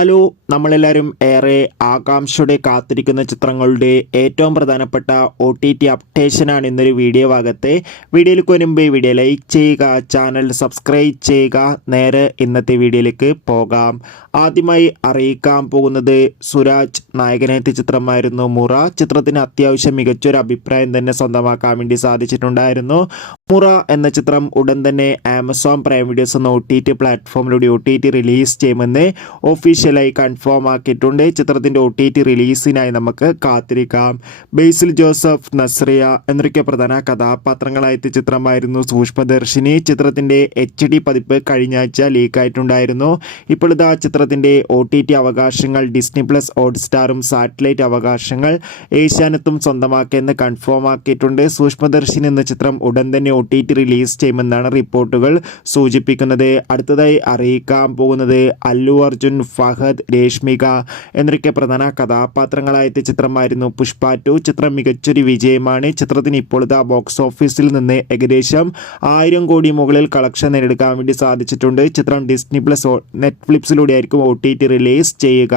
Hello, നമ്മളെല്ലാവരും ഏറെ ആകാംക്ഷയോടെ കാത്തിരിക്കുന്ന ചിത്രങ്ങളുടെ ഏറ്റവും പ്രധാനപ്പെട്ട OTT അപ്ഡേഷനാണ് ഇന്നൊരു വീഡിയോ ഭാഗത്തെ. വീഡിയോയിലേക്ക് വരുമ്പോൾ വീഡിയോ ലൈക്ക് ചെയ്യുക, ചാനൽ സബ്സ്ക്രൈബ് ചെയ്യുക. നേരെ ഇന്നത്തെ വീഡിയോയിലേക്ക് പോകാം. ആദ്യമായി അറിയിക്കാൻ പോകുന്നത് സുരാജ് നായകനെത്തിയ ചിത്രമായിരുന്നു മുറ. ചിത്രത്തിന് അത്യാവശ്യം മികച്ചൊരു അഭിപ്രായം തന്നെ സ്വന്തമാക്കാൻ വേണ്ടി സാധിച്ചിട്ടുണ്ടായിരുന്നു. മുറ എന്ന ചിത്രം ഉടൻ തന്നെ ആമസോൺ പ്രൈം വീഡിയോസ് എന്ന OTT പ്ലാറ്റ്ഫോമിലൂടെ OTT റിലീസ് ചെയ്യുമെന്ന് ഒഫീഷ്യലായി കൺഫേം ആക്കിയിട്ടുണ്ട്. ചിത്രത്തിൻ്റെ OTT റിലീസിനായി നമുക്ക് കാത്തിരിക്കാം. ബേസിൽ ജോസഫ്, നസ്രിയ എന്നൊക്കെ പ്രധാന കഥാപാത്രങ്ങളായെത്തിയ ചിത്രമായിരുന്നു സൂക്ഷ്മദർശിനി. ചിത്രത്തിൻ്റെ HD പതിപ്പ് കഴിഞ്ഞ ആഴ്ച ലീക്കായിട്ടുണ്ടായിരുന്നു. ഇപ്പോൾ ഇതാ ചിത്രത്തിൻ്റെ OTT അവകാശങ്ങൾ ഡിസ്നി പ്ലസ് ഹോട്ട്സ്റ്റാറും സാറ്റലൈറ്റ് അവകാശങ്ങൾ ഏഷ്യാനെറ്റും സ്വന്തമാക്കിയെന്ന് കൺഫേം ആക്കിയിട്ടുണ്ട്. സൂക്ഷ്മദർശിനി എന്ന ചിത്രം ഉടൻ തന്നെ OTT റിലീസ് ചെയ്യുമെന്നാണ് റിപ്പോർട്ടുകൾ സൂചിപ്പിക്കുന്നത്. അടുത്തതായി അറിയിക്കാൻ പോകുന്നത് അല്ലു അർജുൻ, ഫഹദ്, രേഷ്മിക എന്നൊക്കെ പ്രധാന കഥാപാത്രങ്ങളായെത്തിയ ചിത്രമായിരുന്നു പുഷ്പ 2. ചിത്രം മികച്ചൊരു വിജയമാണ്. ചിത്രത്തിന് ഇപ്പോൾ ഇതാ ബോക്സ് ഓഫീസിൽ നിന്ന് ഏകദേശം 1000 കോടി മുകളിൽ കളക്ഷൻ നേടിയെടുക്കാൻ വേണ്ടി സാധിച്ചിട്ടുണ്ട്. ചിത്രം ഡിസ്നി പ്ലസ് നെറ്റ്ഫ്ലിക്സിലൂടെ ആയിരിക്കും OTT റിലീസ് ചെയ്യുക.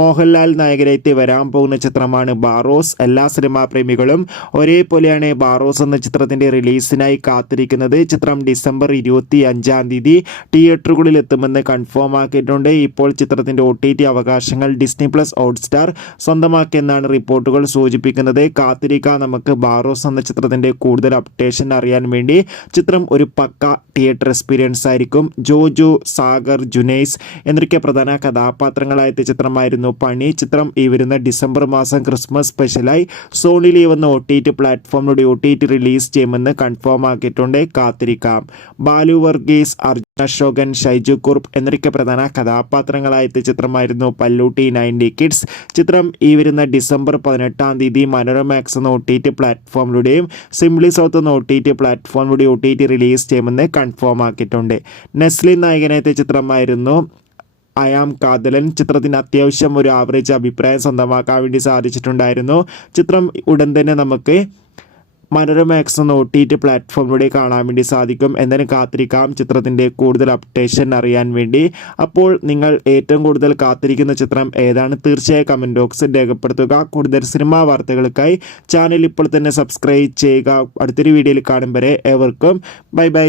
മോഹൻലാൽ നായകനായി വരാൻ പോകുന്ന ചിത്രമാണ് ബാറോസ്. എല്ലാ സിനിമാ പ്രേമികളും ഒരേപോലെയാണ് ബാറോസ് എന്ന ചിത്രത്തിൻ്റെ റിലീസിനായി കാത്തിരിക്കുന്നത്. ചിത്രം ഡിസംബർ 25-ാം തീയതി തിയേറ്ററുകളിൽ എത്തുമെന്ന് കൺഫേം ആക്കിയിട്ടുണ്ട്. ഇപ്പോൾ ചിത്രത്തിൻ്റെ OTT അവകാശങ്ങൾ ഡിസ്നി പ്ലസ് ഹോട്ട്സ്റ്റാർ സ്വന്തമാക്കിയെന്നാണ് റിപ്പോർട്ടുകൾ സൂചിപ്പിക്കുന്നത്. കാത്തിരിക്കാൻ നമുക്ക് ബാറോസ് എന്ന ചിത്രത്തിൻ്റെ കൂടുതൽ അപ്ഡേഷൻ അറിയാൻ വേണ്ടി. ചിത്രം ഒരു പക്ക തിയേറ്റർ എക്സ്പീരിയൻസ് ആയിരിക്കും. ജോജു, സാഗർ, ജുനൈസ് എന്നൊക്കെ പ്രധാന കഥാപാത്രങ്ങളായെത്തിയ ചിത്രമായിരുന്നു പണി. ചിത്രം ഈ വരുന്ന ഡിസംബർ മാസം ക്രിസ്മസ് സ്പെഷ്യലായി സോണി ലീവ് എന്ന OTT പ്ലാറ്റ്ഫോമിലൂടെ OTT റിലീസ് ചെയ്യുമെന്ന് കൺഫേം ആക്കിയിട്ടുണ്ട്. കാത്തിരിക്കാം. ബാലു വർഗീസ്, അർജുൻ അശോകൻ, ഷൈജു കുറുപ്പ് എന്നൊക്കെ പ്രധാന കഥാപാത്രങ്ങളായെത്തിയ ചിത്രമായിരുന്നു പല്ലൂട്ടി 90 കിഡ്സ്. ചിത്രം ഈ വരുന്ന ഡിസംബർ 18-ാം തീയതി മനോരമാക്സ് എന്ന OTT പ്ലാറ്റ്ഫോമിലൂടെയും സിംപ്ലി സൗത്ത് എന്ന OTT പ്ലാറ്റ്ഫോമിലൂടെ OTT റിലീസ് ചെയ്യുമെന്ന് കൺഫേം ആക്കിയിട്ടുണ്ട്. നെസ്ലിൻ നായകനെത്തിയ ചിത്രമായിരുന്നു അയാം കാതലൻ. ചിത്രത്തിന് അത്യാവശ്യം ഒരു ആവറേജ് അഭിപ്രായം സ്വന്തമാക്കാൻ വേണ്ടി സാധിച്ചിട്ടുണ്ടായിരുന്നു. ചിത്രം ഉടൻ തന്നെ നമുക്ക് മനോരമാക്സ് എന്ന OTT പ്ലാറ്റ്ഫോമിലൂടെ കാണാൻ വേണ്ടി സാധിക്കും. എന്തായാലും കാത്തിരിക്കാം ചിത്രത്തിൻ്റെ കൂടുതൽ അപ്ഡേഷൻ അറിയാൻ വേണ്ടി. അപ്പോൾ നിങ്ങൾ ഏറ്റവും കൂടുതൽ കാത്തിരിക്കുന്ന ചിത്രം ഏതാണ്? തീർച്ചയായും കമൻറ്റ് ബോക്സിൽ രേഖപ്പെടുത്തുക. കൂടുതൽ സിനിമാ വാർത്തകൾക്കായി ചാനൽ ഇപ്പോൾ തന്നെ സബ്സ്ക്രൈബ് ചെയ്യുക. അടുത്തൊരു വീഡിയോയിൽ കാണും വരെ ഏവർക്കും ബൈ ബൈ.